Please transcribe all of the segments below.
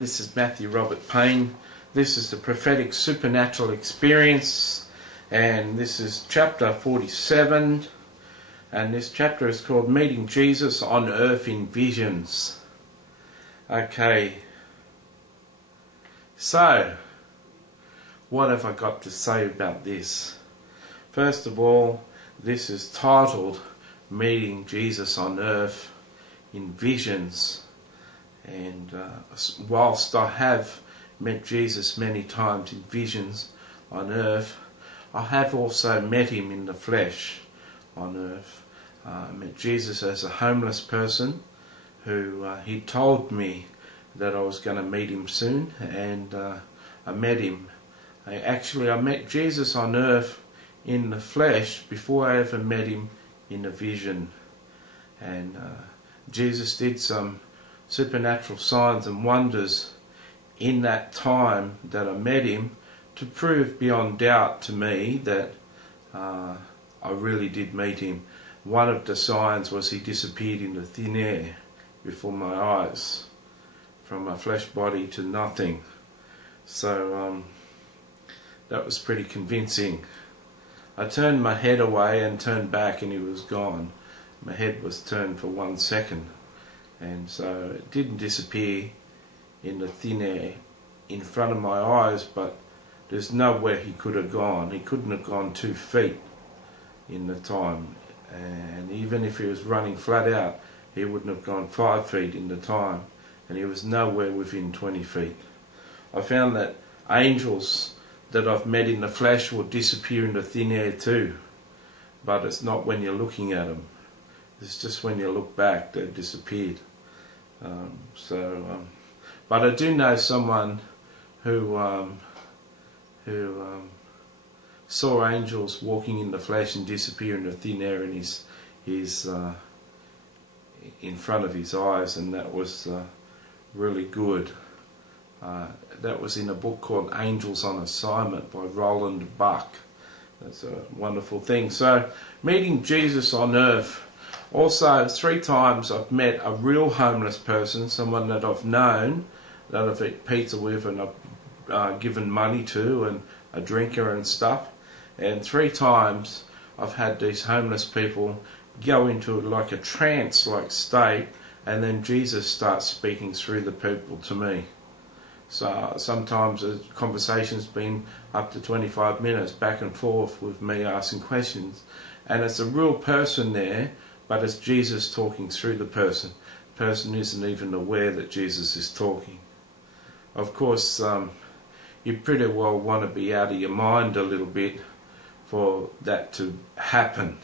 This is Matthew Robert Payne. This is the Prophetic Supernatural Experience, and this is chapter 47, and this chapter is called Meeting Jesus on Earth in Visions. Okay, so what have I got to say about this? First of all, this is titled Meeting Jesus on Earth in Visions. And whilst I have met Jesus many times in visions on earth, I have also met him in the flesh on earth. I met Jesus as a homeless person who he told me that I was going to meet him soon, and I met him. I met Jesus on earth in the flesh before I ever met him in a vision. And Jesus did some supernatural signs and wonders in that time that I met him to prove beyond doubt to me that I really did meet him. One of the signs was he disappeared into thin air before my eyes, from a flesh body to nothing. So that was pretty convincing. I turned my head away and turned back and he was gone. My head was turned for 1 second. And so it didn't disappear in the thin air in front of my eyes, but there's nowhere he could have gone. He couldn't have gone 2 feet in the time. And even if he was running flat out, he wouldn't have gone 5 feet in the time. And he was nowhere within 20 feet. I found that angels that I've met in the flesh will disappear into thin air too. But it's not when you're looking at them. It's just when you look back, they've disappeared. But I do know someone who saw angels walking in the flesh and disappear into thin air in his in front of his eyes, and that was really good. That was in a book called Angels on Assignment by Roland Buck. That's a wonderful thing. So, meeting Jesus on earth. Also, 3 times I've met a real homeless person, someone that I've known, that I've eaten pizza with and I've given money to, and a drinker and stuff. And 3 times I've had these homeless people go into like a trance-like state, and then Jesus starts speaking through the people to me. So sometimes the conversation's been up to 25 minutes back and forth with me asking questions, and it's a real person there, but it's Jesus talking through the person. The person isn't even aware that Jesus is talking. Of course, you pretty well want to be out of your mind a little bit for that to happen.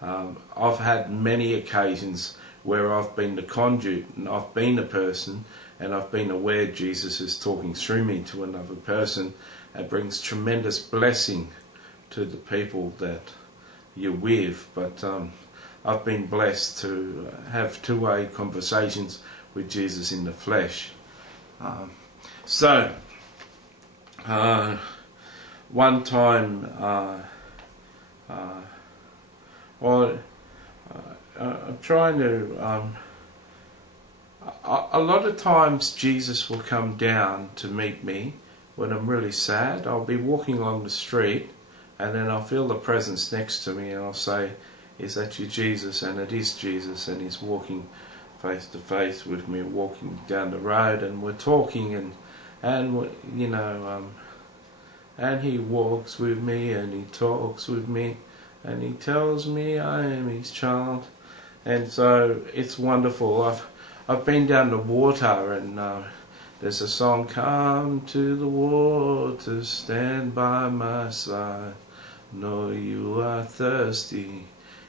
I've had many occasions where I've been the conduit, and I've been the person, and I've been aware Jesus is talking through me to another person. It brings tremendous blessing to the people that you're with. But I've been blessed to have 2-way conversations with Jesus in the flesh. One time, I'm trying to, a lot of times Jesus will come down to meet me when I'm really sad. I'll be walking along the street, and then I'll feel the presence next to me, and I'll say, "Is that you, Jesus?" And it is Jesus, and he's walking face to face with me, walking down the road, and we're talking, and he walks with me, and he talks with me, and he tells me I am his child, and so it's wonderful. I've been down the water, and there's a song, "Come to the water, stand by my side, know you are thirsty,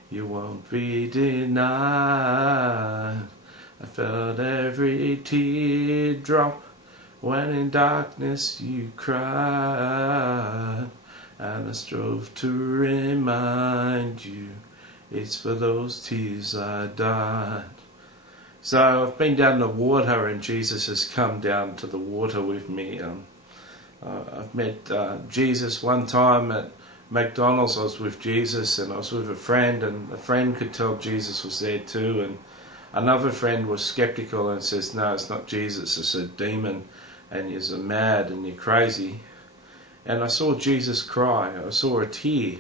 you won't be denied. I felt every teardrop when in darkness you cried, and I strove to remind you it's for those tears I died." So I've been down the water, and Jesus has come down to the water with me. I've met Jesus one time at McDonald's. I was with Jesus, and I was with a friend, and a friend could tell Jesus was there too, and Another friend was skeptical and says, no, it's not Jesus, it's a demon, and you're mad and you're crazy. And I saw Jesus cry. I saw a tear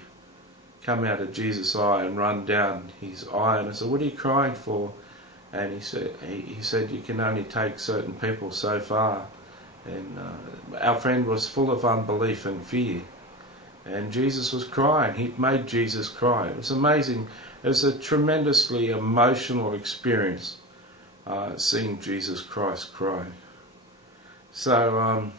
come out of Jesus' eye and run down his eye, and I said, what are you crying for? And he said you can only take certain people so far. And our friend was full of unbelief and fear, and Jesus was crying. He'd made Jesus cry. It was amazing. It was a tremendously emotional experience, seeing Jesus Christ cry. So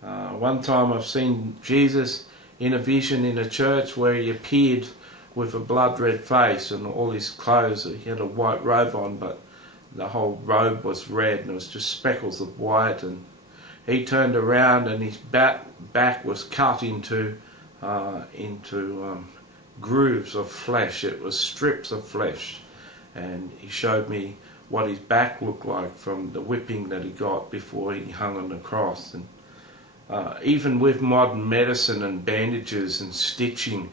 one time I've seen Jesus in a vision in a church where he appeared with a blood red face and all his clothes. He had a white robe on, but the whole robe was red and it was just speckles of white, and he turned around and his back was cut into grooves of flesh. It was strips of flesh, and he showed me what his back looked like from the whipping that he got before he hung on the cross. And even with modern medicine and bandages and stitching,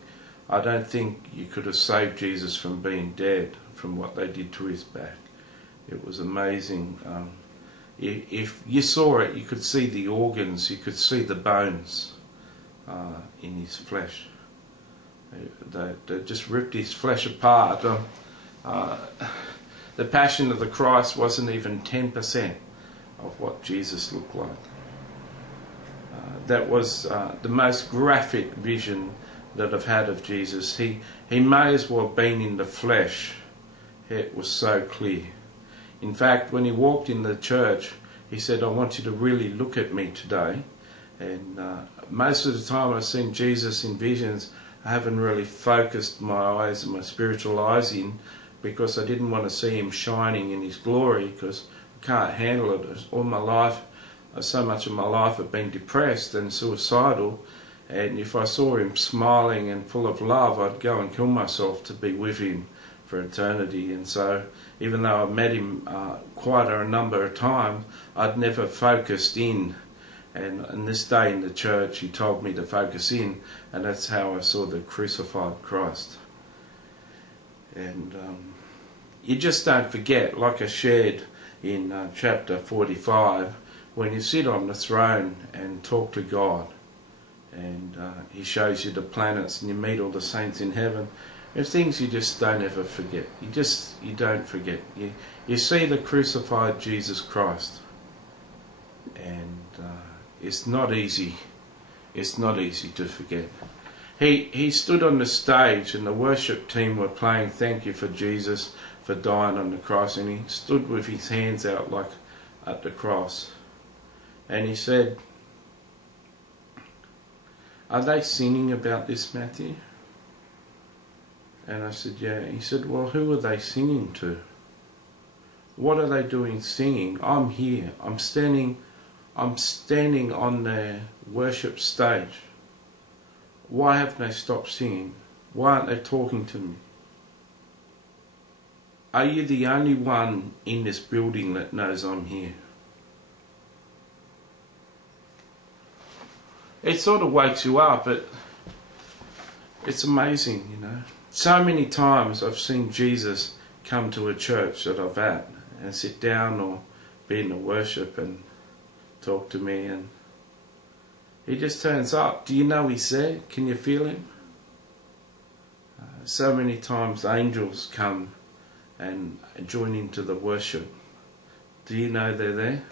I don't think you could have saved Jesus from being dead from what they did to his back. It was amazing. If you saw it, you could see the organs, you could see the bones in his flesh. They just ripped his flesh apart. The Passion of the Christ wasn't even 10% of what Jesus looked like. That was the most graphic vision that I've had of Jesus. He may as well have been in the flesh. It was so clear. In fact, when he walked in the church, he said, I want you to really look at me today. And most of the time I've seen Jesus in visions, I haven't really focused my eyes and my spiritual eyes in, because I didn't want to see him shining in his glory, because I can't handle it. All my life, so much of my life I've been depressed and suicidal, and if I saw him smiling and full of love, I'd go and kill myself to be with him for eternity. And so even though I met him quite a number of times, I'd never focused in. And this day in the church he told me to focus in, and that's how I saw the crucified Christ. And you just don't forget, like I shared in chapter 45, when you sit on the throne and talk to God, and he shows you the planets and you meet all the saints in heaven. There's things you just don't ever forget. You don't forget. You see the crucified Jesus Christ, and it's not easy. It's not easy to forget. He stood on the stage and the worship team were playing Thank You for Jesus for dying on the cross, and he stood with his hands out like at the cross, and he said, are they singing about this, Matthew? And I said, yeah. He said, well, who are they singing to? What are they doing singing? I'm here. I'm standing on their worship stage. Why haven't they stopped singing? Why aren't they talking to me? Are you the only one in this building that knows I'm here? It sort of wakes you up. It's amazing, you know. So many times I've seen Jesus come to a church that I've at and sit down or be in the worship and talk to me, and he just turns up. Do you know he's there? Can you feel him? So many times angels come and join into the worship. Do you know they're there?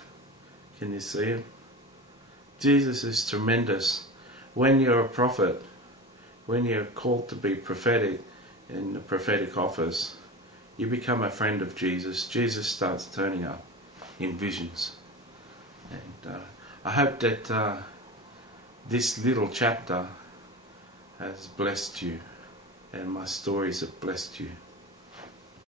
Can you see him? Jesus is tremendous. When you're a prophet, when you're called to be prophetic in the prophetic office, you become a friend of Jesus. Jesus starts turning up in visions. And I hope that this little chapter has blessed you, and my stories have blessed you.